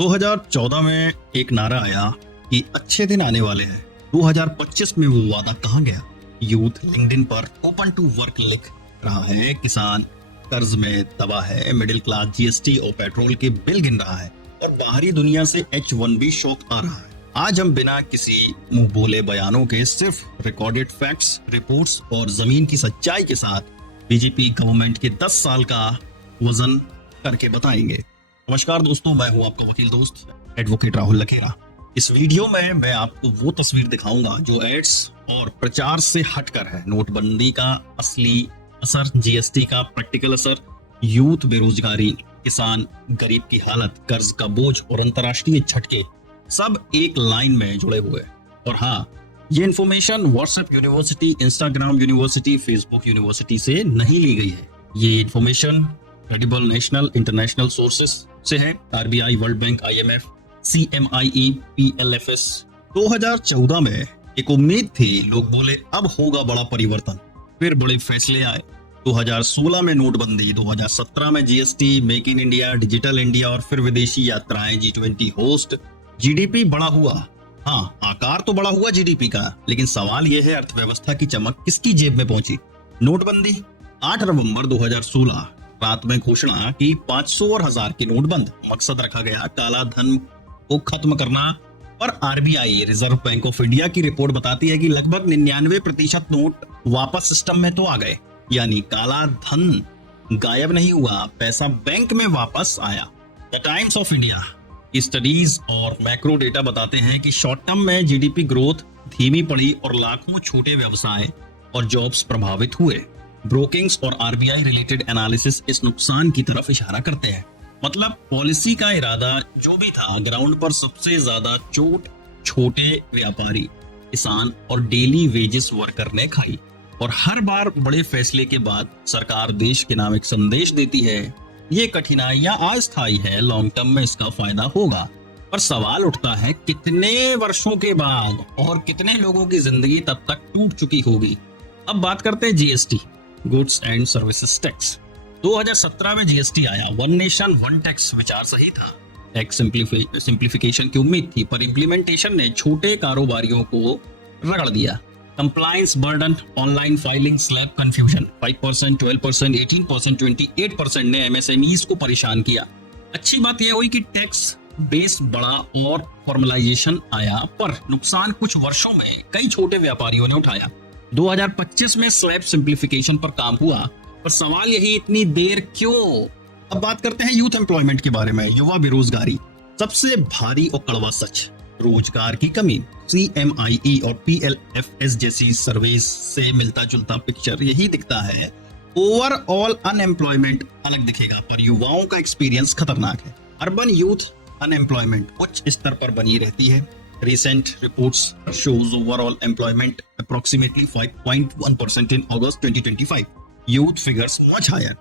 2014 में एक नारा आया कि अच्छे दिन आने वाले हैं। 2025 में वो वादा कहाँ गया? यूथ लिंक्डइन पर ओपन टू वर्क लिख रहा है, किसान कर्ज में दबा है, मिडिल क्लास जीएसटी और पेट्रोल के बिल गिन रहा है और बाहरी दुनिया से H1B शौक आ रहा है। आज हम बिना किसी मुंह बोले बयानों के, सिर्फ रिकॉर्डेड फैक्ट्स, रिपोर्ट्स और जमीन की सच्चाई के साथ बीजेपी गवर्नमेंट के 10 साल का वजन करके बताएंगे। नमस्कार दोस्तों, मैं हूं आपका वकील दोस्त एडवोकेट राहुल लखेरा। इस वीडियो में मैं आपको वो तस्वीर दिखाऊंगा जो एड्स और प्रचार से हटकर है। नोटबंदी का असली असर, जीएसटी का प्रैक्टिकल असर, यूथ बेरोजगारी, किसान गरीब की हालत, कर्ज का बोझ और अंतर्राष्ट्रीय झटके, सब एक लाइन में जुड़े हुए। और हाँ, ये information WhatsApp university, Instagram university, Facebook university से नहीं ली गई है। ये information credible national international sources से है। RBI, world bank, IMF, CMIE, PLFS। 2014 में एक उम्मीद थी, लोग बोले अब होगा बड़ा परिवर्तन, फिर बड़े फैसले आए। 2016 में नोटबंदी, 2017 में GST, make in India, digital India और फिर विदेशी यात्राएं, G20 होस्ट। जीडीपी बड़ा हुआ, हाँ आकार तो बड़ा हुआ जीडीपी का, लेकिन सवाल यह है अर्थव्यवस्था की चमक किसकी जेब में पहुंची? नोटबंदी 8 नवंबर 2016 रात में घोषणा की 500 और 1000 के नोट बंद। मकसद रखा गया काला धन को खत्म करना। पर RBI, reserve bank of India की रिपोर्ट बताती है कि लगभग 99% नोट वापस सिस्टम में तो आ गए, यानी काला धन गायब नहीं हुआ, पैसा बैंक में वापस आया। द टाइम्स ऑफ इंडिया की स्टडीज और मैक्रो डेटा बताते हैं कि शॉर्ट टर्म में जीडीपी ग्रोथ धीमी पड़ी और लाखों छोटे व्यवसाय और जॉब्स प्रभावित हुए। ब्रोकिंग्स और आरबीआई रिलेटेड एनालिसिस इस नुकसान की तरफ इशारा करते हैं। मतलब पॉलिसी का इरादा जो भी था, ग्राउंड पर सबसे ज्यादा चोट छोटे व्यापारी, किसान और डेली वेजेस वर्कर ने खाई। और हर बार बड़े फैसले के बाद सरकार देश के नाम एक संदेश देती है, ये कठिनाइयां अस्थायी है, लॉन्ग टर्म में इसका फायदा होगा। पर सवाल उठता है कितने वर्षों के बाद और कितने लोगों की जिंदगी तब तक टूट चुकी होगी। अब बात करते हैं GST, goods and services tax. 2017 में जीएसटी आया। वन नेशन वन टैक्स विचार सही था, टैक्स सिंप्लीफिकेशन की उम्मीद थी, पर इम्प्लीमेंटेशन ने छोटे कारोबारियों को रगड़ दिया। Compliance burden, online filing, slab confusion, 5%, 12%, 18%, 28% ने एमएसएमईज को परेशान किया। अच्छी बात यह हुई कि टैक्स बेस बढ़ा और फॉर्मलाइजेशन आया, पर नुकसान कुछ वर्षों में कई छोटे व्यापारियों ने उठाया। 2025 में स्लैब सिंप्लीफिकेशन पर काम हुआ, पर सवाल यही, इतनी देर क्यों? अब बात करते हैं यूथ एम्प्लॉयमेंट के बारे में। युवा बेरोजगारी सबसे भारी और कड़वा सच, रोजगार की कमी। CMIE और PLFS जैसी सर्वेस से मिलता जुलता पिक्चर यही दिखता है। ओवरऑल अनएम्प्लॉयमेंट अलग दिखेगा, पर युवाओं का एक्सपीरियंस खतरनाक है। अर्बन यूथ अनएम्प्लॉयमेंट उच्च स्तर पर बनी रहती है। Recent reports shows overall employment approximately 5.1% in August 2025. Youth figures much higher.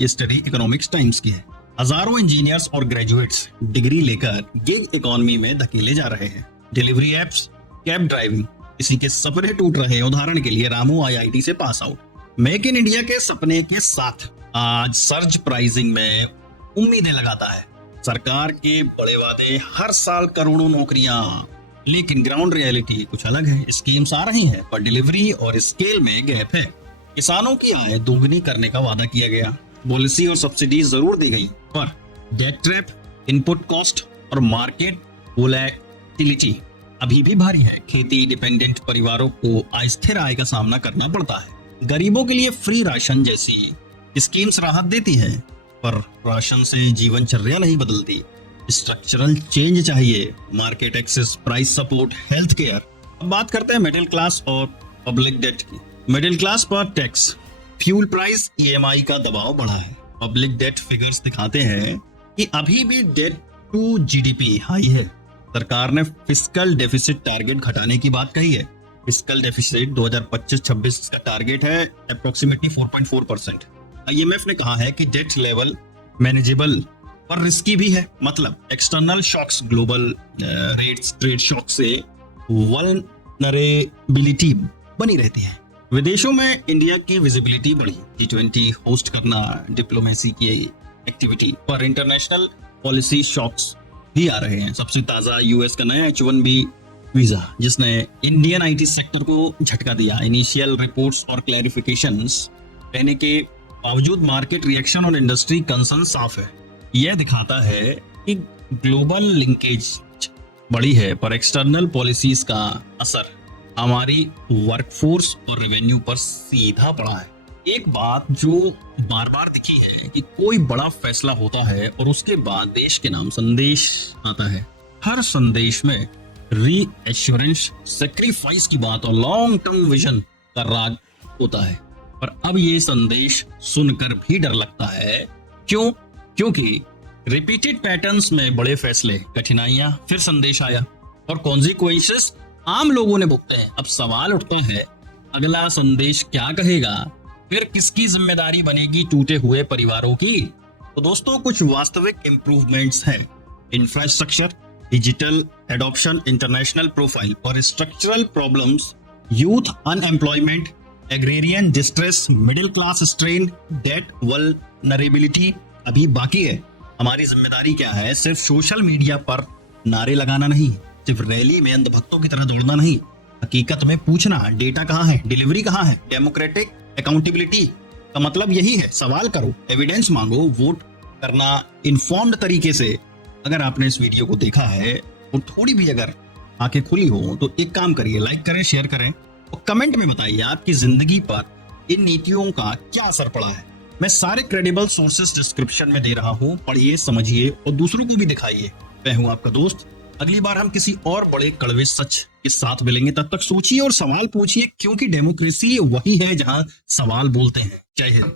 ये स्टडी इकोनॉमिक्स टाइम्स की है। हजारों इंजीनियर्स और ग्रेजुएट्स डिग्री लेकर गिग इकोनॉमी में धकेले जा रहे हैं। डिलीवरी एप्स, कैब ड्राइविंग, किसी के सपने टूट रहे हैं। उदाहरण के लिए रामू IIT से pass out. Make in India के सपने के साथ आज सर्ज प्राइसिंग में उम्मीदें लगाता है। सरकार के बड़े वादे, हर साल करोड़ों नौकरियां, लेकिन ग्राउंड रियलिटी कुछ अलग है। स्कीम्स आ रही हैं, पर डिलीवरी और स्केल में गैप है। किसानों की आय दोगुनी करने का वादा किया गया, पॉलिसी और सब्सिडी जरूर दी गई, पर डेट ट्रैप, इनपुट कॉस्ट और मार्केट वोलेटिलिटी अभी भी भारी है। खेती डिपेंडेंट परिवारों को अस्थिर आय का सामना करना पड़ता है। गरीबों के लिए फ्री राशन जैसी स्कीम्स राहत देती है, पर राशन से जीवनचर्या नहीं बदलती। स्ट्रक्चरल चेंज चाहिए, market access, price support, health care. अब बात करते हैं मिडिल क्लास और पब्लिक डेट की। मिडिल क्लास पर टैक्स, फ्यूल प्राइस, EMI का दबाव बढ़ा है। पब्लिक डेट फिगर्स दिखाते हैं कि अभी भी डेट टू जीडीपी हाई है। सरकार ने फिस्कल डेफिसिट टारगेट घटाने की बात कही है। फिस्कल डेफिसिट 2025-26 का टारगेट है अप्रोक्सीमेटली 4.4%। IMF ने कहा है कि डेट लेवल मैनेजेबल पर रिस्की भी है। मतलब external shocks, global rates, trade shock से वल्नरेबिलिटी बनी रहती है। विदेशों में इंडिया की विजिबिलिटी बढ़ी, G20 होस्ट करना, डिप्लोमेसी की एक्टिविटी, पर इंटरनेशनल पॉलिसी शॉक्स भी आ रहे हैं। सबसे ताजा यूएस का नया H1B वीजा, जिसने इंडियन आईटी सेक्टर को झटका दिया। इनिशियल रिपोर्ट्स और क्लैरिफिकेशंस रहने के बावजूद मार्केट रिएक्शन और इंडस्ट्री कंसर्न साफ है। यह दिखाता है कि ग्लोबल लिंकेज बड़ी है, पर एक्सटर्नल पॉलिसीज का असर हमारी वर्कफोर्स और रेवेन्यू पर सीधा पड़ा है। एक बात जो बार बार दिखी है कि कोई बड़ा फैसला होता है और उसके बाद देश के नाम संदेश आता है। हर संदेश में रीएश्योरेंस, सेक्रीफाइस की बात और लॉन्ग टर्म विजन का राग होता है। पर अब ये संदेश सुनकर भी डर लगता है। क्यों? क्योंकि रिपीटेड पैटर्न्स में बड़े फैसले, कठिनाइयां, फिर संदेश आया और कॉन्सिक्वेंसेस आम लोगों ने भुगते हैं। अब सवाल उठता है, अगला संदेश क्या कहेगा? फिर किसकी जिम्मेदारी बनेगी टूटे हुए परिवारों की? तो दोस्तों, कुछ वास्तविक इंप्रूवमेंट्स हैं। Infrastructure, digital adoption, international profile और structural problems, youth unemployment, agrarian distress, middle class strain, debt vulnerability अभी बाकी है। हमारी जिम्मेदारी क्या है? सिर्फ सोशल मीडिया पर नारे लगाना नहीं, सिर्फ रैली में अंधभक्तों की तरह दौड़ना नहीं, हकीकत में पूछना, डेटा कहाँ है, डिलीवरी कहाँ है। डेमोक्रेटिक अकाउंटेबिलिटी का मतलब यही है, सवाल करो, एविडेंस मांगो, वोट करना इन्फॉर्म्ड तरीके से। अगर आपने इस वीडियो को देखा है और थोड़ी भी अगर आंखें खुली हो तो एक काम करिए, लाइक करें, शेयर करें और कमेंट में बताइए आपकी जिंदगी पर इन नीतियों का क्या असर पड़ा है। मैं सारे क्रेडिबल सोर्सेस डिस्क्रिप्शन में दे रहा हूँ, पढ़िए, समझिए और दूसरों को भी दिखाइए। मैं हूँ आपका दोस्त। अगली बार हम किसी और बड़े कड़वे सच के साथ मिलेंगे। तब तक सोचिए और सवाल पूछिए, क्योंकि डेमोक्रेसी वही है जहां सवाल बोलते हैं। जय हिंद।